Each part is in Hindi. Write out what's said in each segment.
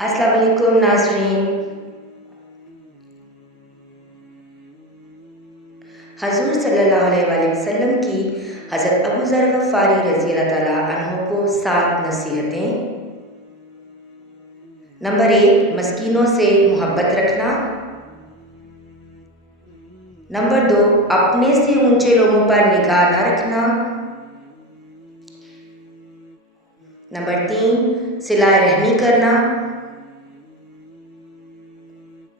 अस्सलाम वालेकुम नाज़रीन। हज़ूर सल्लल्लाहु अलैहि वसल्लम की हज़रत अबू ज़र ग़फ़ारी रज़ी अल्लाह ताला अन्हु को 7 नसीहतें। नंबर 1, मस्कीनों से मोहब्बत रखना। नंबर 2, अपने से ऊंचे लोगों पर निगाह न रखना। नंबर 3, सिला रहमी करना।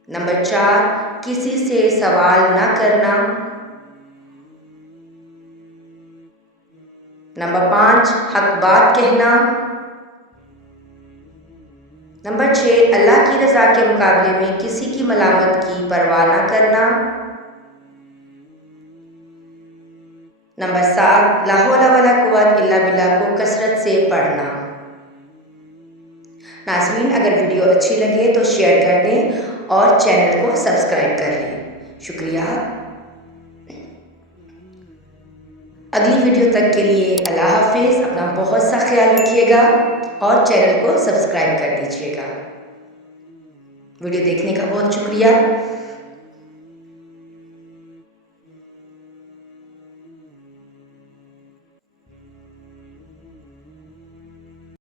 नंबर 4, किसी से सवाल न करना। नंबर 5, हक बात कहना। नंबर 6, अल्लाह की रज़ा के मुकाबले में किसी की मलामत की परवाह न करना। नंबर 7, ला हौला वला कुव्वता इल्ला बिल्लाह को कसरत से पढ़ना। नाज़रीन, अगर वीडियो अच्छी लगे तो शेयर कर दें और चैनल को सब्सक्राइब कर लें। शुक्रिया। अगली वीडियो तक के लिए अल्लाह हाफिज़। अपना बहुत सा ख्याल रखिएगा और चैनल को सब्सक्राइब कर दीजिएगा। वीडियो देखने का बहुत शुक्रिया।